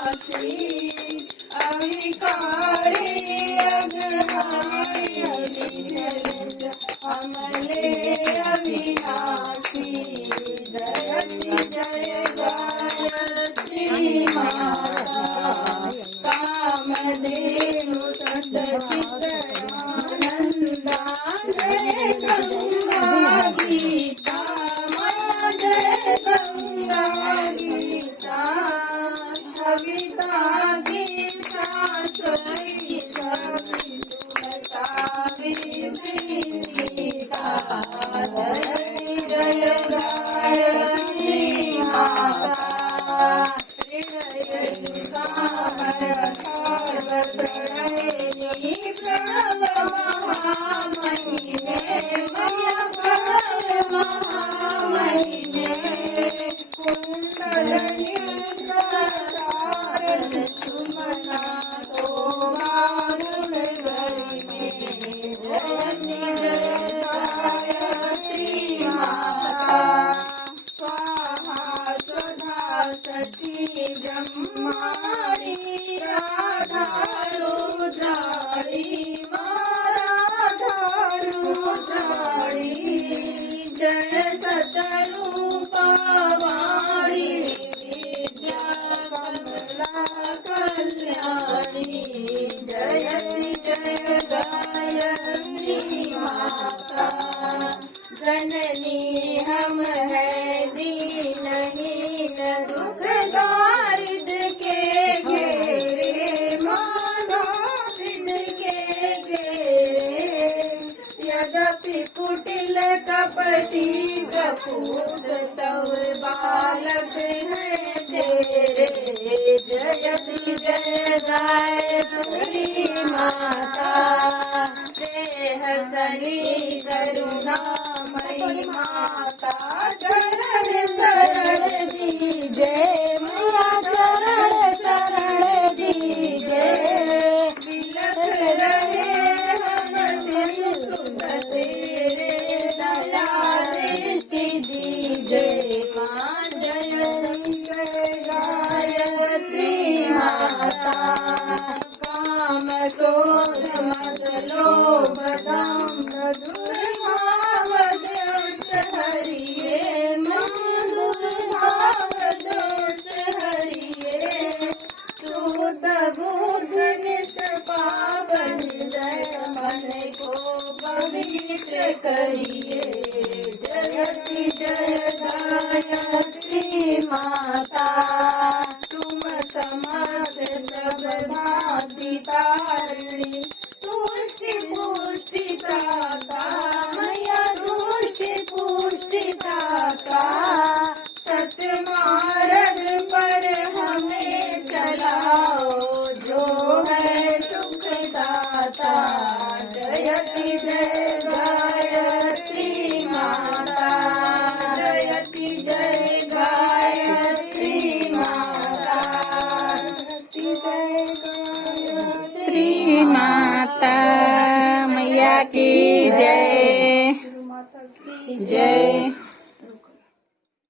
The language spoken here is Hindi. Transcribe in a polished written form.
अविनाशी अविकारी अघहारी विचलित अमले अविनाशी जयति जय गायत्री माता कामधेनु सतचित्रानंदा जय गंगा गीता माया जय गंगा गीता सविता गीता सोई शक्ति सावित्री सीता जय जय गायत्री माता हृदय प्रणयिनी प्रणव महामहिमे मया प्रणव महामहिमे कुंडलिनी सदारस सुमना शोभारुण गरिमे जयति जय गायत्री माता स्वाहा स्वधा सती ब्रह्माणी राधा रुद्राणी राधा रुद्राणी जय सतरूपा वाणी विद्या कमला कल्याणी जयति जय गायत्री माता जननी हम है दीनहीन दुख दारिद्र के घेरे मानो के घेरे यद्यपि कुटिल कपटी कपूत तौर बालक है तेरे जयति जय गायत्री माता स्नेह सनी करुणामयी माता चरण शरण दीजे मैया चरण शरण दीजे बिलख रहे हम शिशु सुत तेरे दया दृष्टि दीजे माँ जय गायत्री माता काम क्रोध मद लोभ दंभ दुर्भाव दोष हरिये दुर्भाव दोष हरिये सूत बुद्ध निष्पाप हृदय मन को पवित्र करिए जयति जय गायत्री माता तुम समर्थ सब भांति तारिणी तुष्टि पुष्टि दाता मैया तुष्टि पुष्टि दाता सत्य मार्ग पर हमें चलाओ जो है सुखदाता जयति जय गायत्री माता जयति जय गायत्री माता जयति जय गायत्री माता मैया की जय।